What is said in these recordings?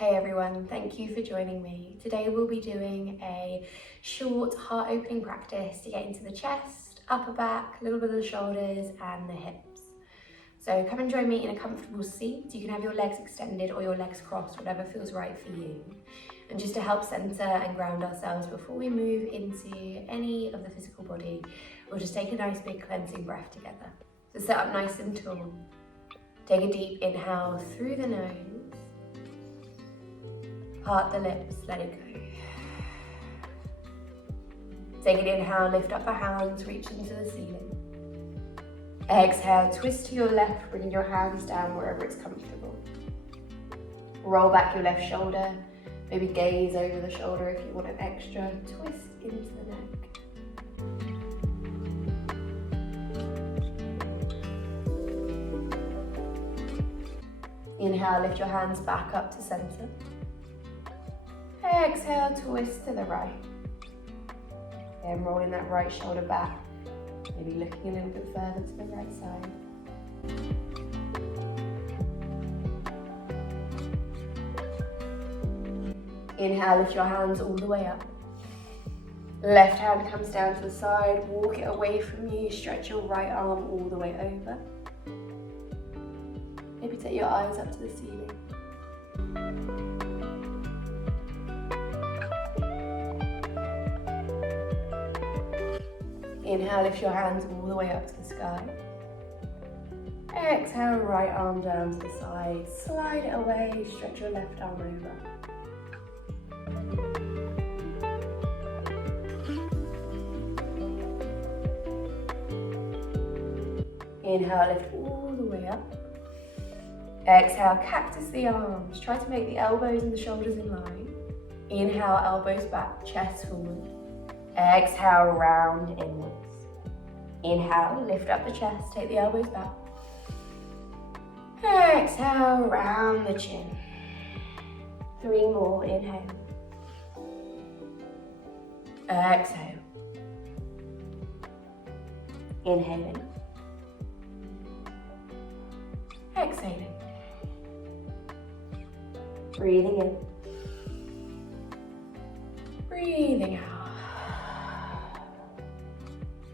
Hey everyone, thank you for joining me. Today we'll be doing a short heart opening practice to get into the chest, upper back, a little bit of the shoulders and the hips. So come and join me in a comfortable seat. You can have your legs extended or your legs crossed, whatever feels right for you. And just to help center and ground ourselves before we move into any of the physical body, we'll just take a nice big cleansing breath together. So sit up nice and tall. Take a deep inhale through the nose. Part the lips, let it go. Take an inhale, lift up the hands, reach into the ceiling. Exhale, twist to your left, bring your hands down wherever it's comfortable. Roll back your left shoulder, maybe gaze over the shoulder if you want an extra twist into the neck. Inhale, lift your hands back up to center. Exhale, twist to the right. Then rolling that right shoulder back, maybe looking a little bit further to the right side. Inhale, lift your hands all the way up. Left hand comes down to the side, walk it away from you, stretch your right arm all the way over. Maybe take your eyes up to the ceiling. Inhale, lift your hands all the way up to the sky. Exhale, right arm down to the side. Slide it away, stretch your left arm over. Inhale, lift all the way up. Exhale, cactus the arms. Try to make the elbows and the shoulders in line. Inhale, elbows back, chest forward. Exhale, round inwards. Inhale, lift up the chest, take the elbows back. Exhale, round the chin. 3 more, inhale. Exhale. Inhaling. Exhaling. Breathing in. Breathing out.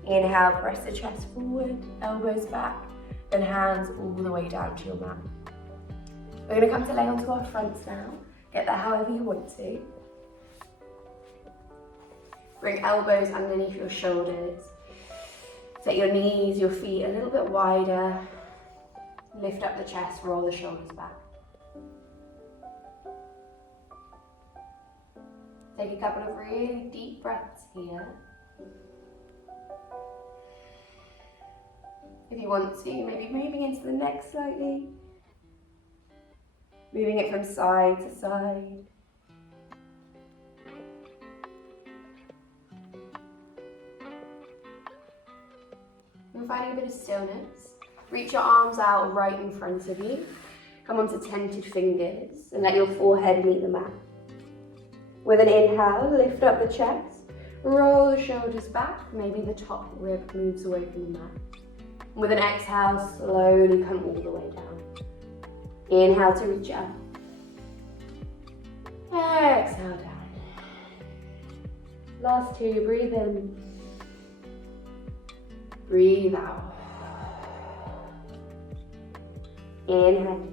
Inhale, press the chest forward, elbows back, then hands all the way down to your mat. We're going to come to lay onto our fronts now. Get that however you want to. Bring elbows underneath your shoulders. Set your knees, your feet a little bit wider. Lift up the chest, roll the shoulders back. Take a couple of really deep breaths here. If you want to, maybe moving into the neck slightly. Moving it from side to side. And finding a bit of stillness. Reach your arms out right in front of you. Come onto tented fingers and let your forehead meet the mat. With an inhale, lift up the chest. Roll the shoulders back. Maybe the top rib moves away from the mat. With an exhale, slowly come all the way down. Inhale to reach up. Exhale down. Last 2, breathe in. Breathe out. Inhale.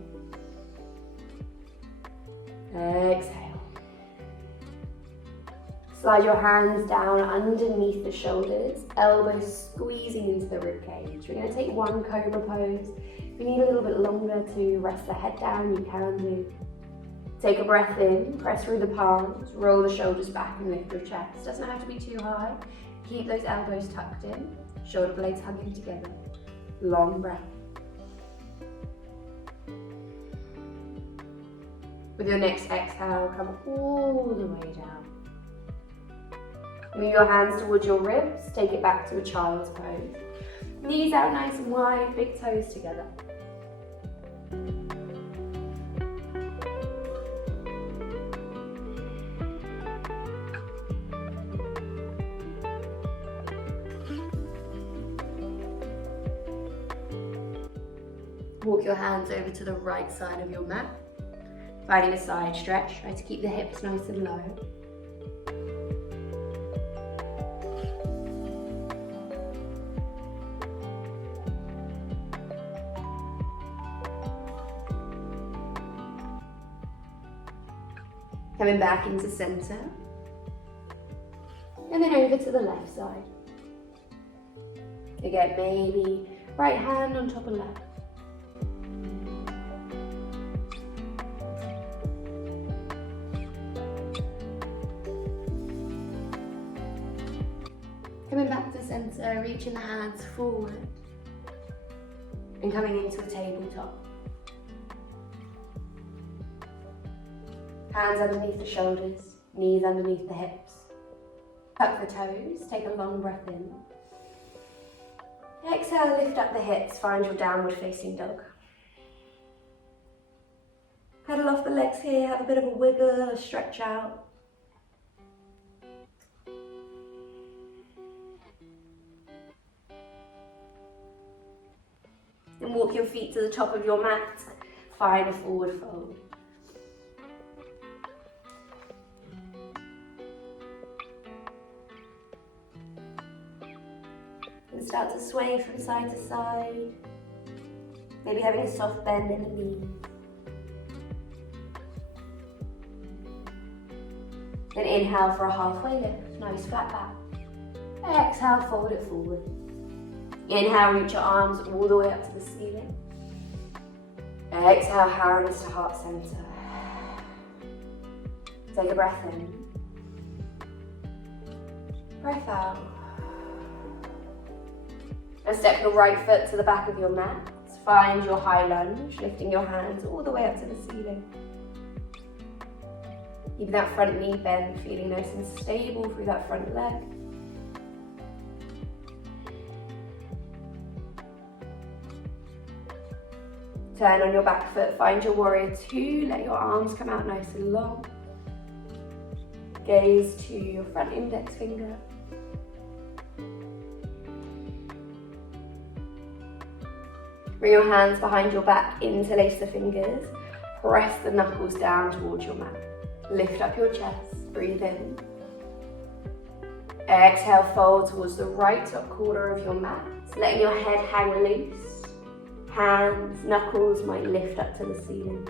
Exhale. Slide your hands down underneath the shoulders, elbows squeezing into the rib cage. We're going to take 1 cobra pose. If you need a little bit longer to rest the head down, you can do. Take a breath in, press through the palms, roll the shoulders back and lift your chest. Doesn't have to be too high. Keep those elbows tucked in, shoulder blades hugging together. Long breath. With your next exhale, come all the way down. Move your hands towards your ribs, take it back to a child's pose. Knees out nice and wide, big toes together. Walk your hands over to the right side of your mat. Finding a side stretch, try to keep the hips nice and low. Coming back into center. And then over to the left side. Again, maybe right hand on top of left. Coming back to center, reaching the hands forward. And coming into a tabletop. Hands underneath the shoulders, knees underneath the hips. Tuck the toes, take a long breath in. Exhale, lift up the hips, find your downward facing dog. Pedal off the legs here, have a bit of a wiggle, a stretch out. And walk your feet to the top of your mat, find a forward fold. And start to sway from side to side, maybe having a soft bend in the knees. Then inhale for a halfway lift, nice flat back. Exhale, fold it forward. Inhale, reach your arms all the way up to the ceiling. Exhale, hands to heart center. Take a breath in. Breath out. And step your right foot to the back of your mat. Find your high lunge, lifting your hands all the way up to the ceiling. Keep that front knee bend, feeling nice and stable through that front leg. Turn on your back foot, find your warrior two, let your arms come out nice and long. Gaze to your front index finger. Bring your hands behind your back, interlace the fingers. Press the knuckles down towards your mat. Lift up your chest, breathe in. Exhale, fold towards the right top corner of your mat, letting your head hang loose. Hands, knuckles might lift up to the ceiling.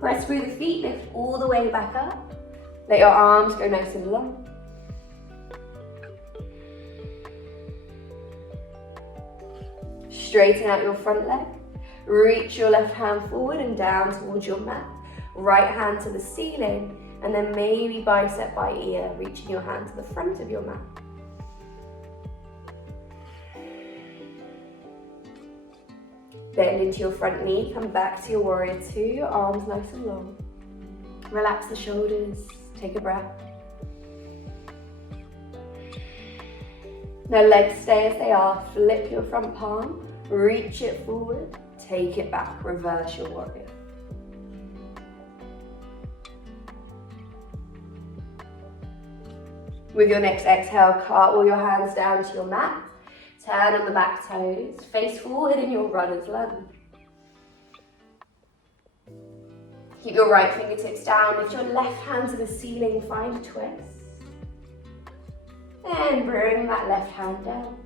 Press through the feet, lift all the way back up. Let your arms go nice and long. Straighten out your front leg. Reach your left hand forward and down towards your mat. Right hand to the ceiling, and then maybe bicep by ear, reaching your hand to the front of your mat. Bend into your front knee, come back to your warrior two, arms nice and long. Relax the shoulders, take a breath. Now legs stay as they are, flip your front palm, reach it forward, take it back, reverse your warrior. With your next exhale, cartwheel your hands down to your mat, turn on the back toes, face forward in your runner's lunge. Keep your right fingertips down, lift your left hand to the ceiling, find a twist. Then bring that left hand down.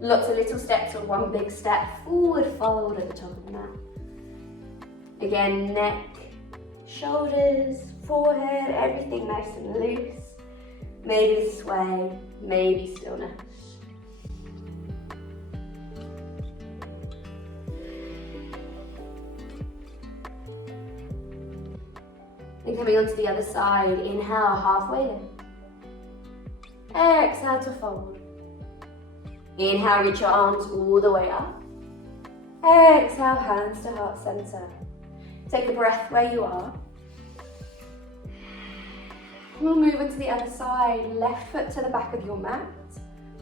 Lots of little steps or one big step, forward fold at the top of the mat. Again, neck, shoulders, forehead, everything nice and loose. Maybe sway, maybe stillness. Then coming onto the other side, inhale, halfway lift. Exhale to fold. Inhale, reach your arms all the way up. Exhale, hands to heart center. Take a breath where you are. We'll move into the other side, left foot to the back of your mat.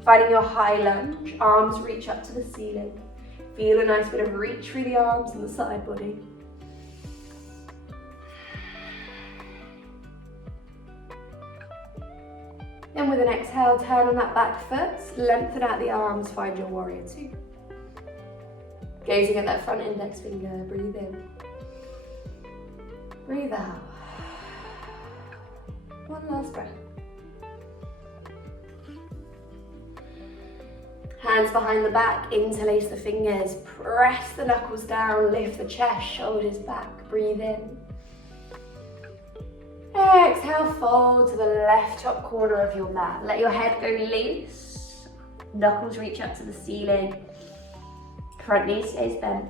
Finding your high lunge, arms reach up to the ceiling. Feel a nice bit of reach through the arms and the side body. Then with an exhale, turn on that back foot, lengthen out the arms, find your warrior two. Gazing at that front index finger, breathe in. Breathe out. One last breath. Hands behind the back, interlace the fingers, press the knuckles down, lift the chest, shoulders back, breathe in. Exhale, fold to the left top corner of your mat. Let your head go loose, knuckles reach up to the ceiling, front knee stays bent.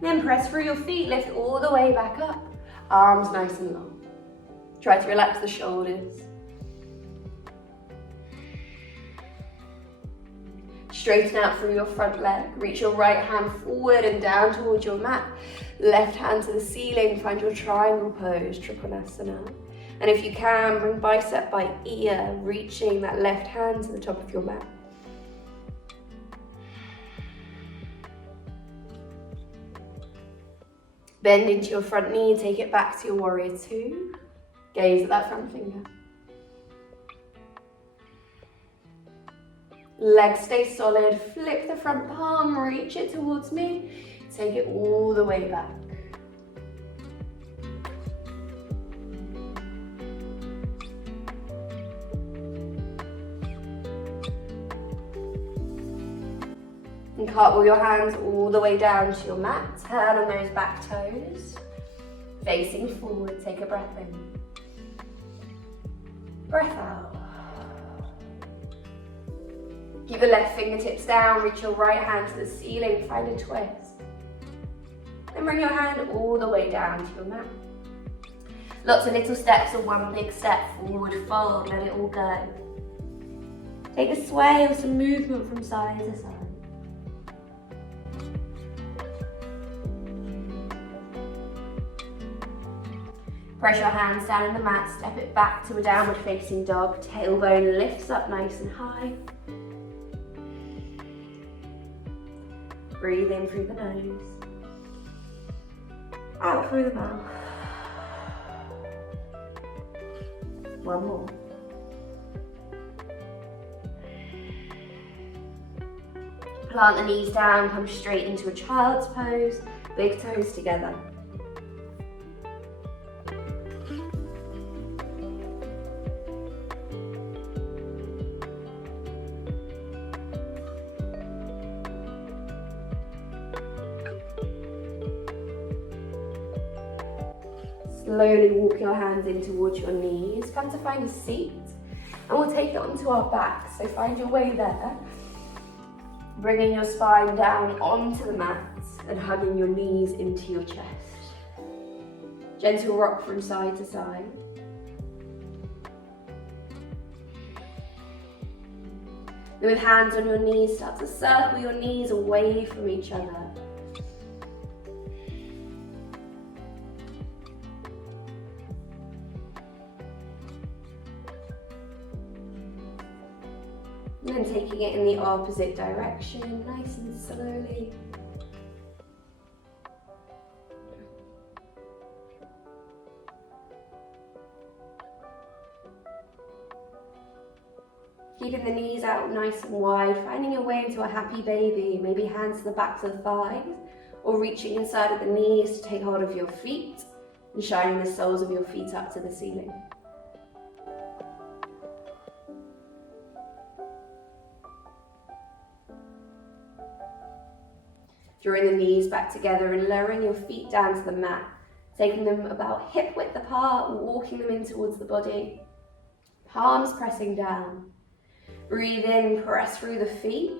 Then press through your feet, lift all the way back up, arms nice and long. Try to relax the shoulders. Straighten out through your front leg, reach your right hand forward and down towards your mat. Left hand to the ceiling, find your triangle pose, Trikonasana. And if you can, bring bicep by ear, reaching that left hand to the top of your mat. Bend into your front knee, take it back to your warrior two. Gaze at that front finger. Legs stay solid, flip the front palm, reach it towards me, take it all the way back. And cartwheel your hands all the way down to your mat, turn on those back toes, facing forward, take a breath in. Breath out. Keep the left fingertips down, reach your right hand to the ceiling, find a twist. Then bring your hand all the way down to your mat. Lots of little steps or one big step, forward fold, let it all go. Take a sway or some movement from side to side. Press your hands down in the mat, step it back to a downward facing dog, tailbone lifts up nice and high. Breathe in through the nose, out through the mouth. One more. Plant the knees down, come straight into a child's pose, big toes together. Slowly walk your hands in towards your knees. Come to find a seat and we'll take it onto our back. So find your way there. Bringing your spine down onto the mat and hugging your knees into your chest. Gentle rock from side to side. Then with hands on your knees, start to circle your knees away from each other. And then taking it in the opposite direction, nice and slowly. Keeping the knees out nice and wide, finding your way into a happy baby, maybe hands to the backs of the thighs, or reaching inside of the knees to take hold of your feet and shining the soles of your feet up to the ceiling. Drawing the knees back together and lowering your feet down to the mat, taking them about hip width apart, walking them in towards the body, palms pressing down. Breathe in, press through the feet.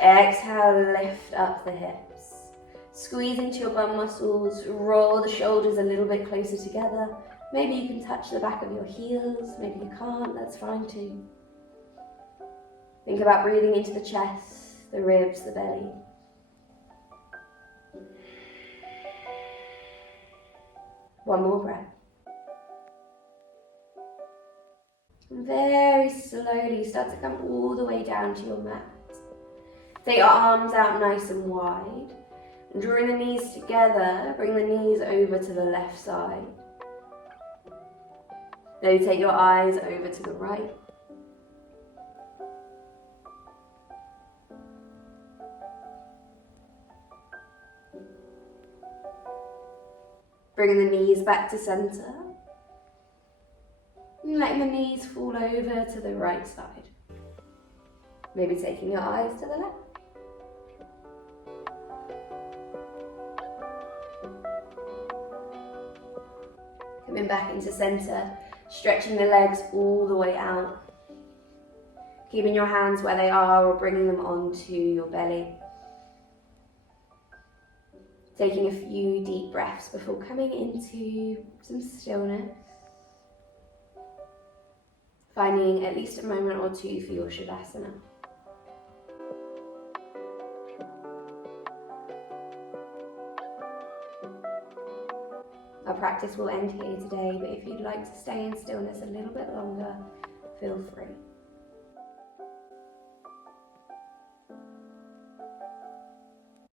Exhale, lift up the hips. Squeeze into your bum muscles, roll the shoulders a little bit closer together. Maybe you can touch the back of your heels, maybe you can't, that's fine too. Think about breathing into the chest, the ribs, the belly. One more breath. And very slowly start to come all the way down to your mat. Take your arms out nice and wide. And drawing the knees together, bring the knees over to the left side. Then take your eyes over to the right. Bringing the knees back to centre. And letting the knees fall over to the right side. Maybe taking your eyes to the left. Coming back into centre, stretching the legs all the way out. Keeping your hands where they are or bringing them onto your belly. Taking a few deep breaths before coming into some stillness. Finding at least a moment or two for your Shavasana. Our practice will end here today, but if you'd like to stay in stillness a little bit longer, feel free.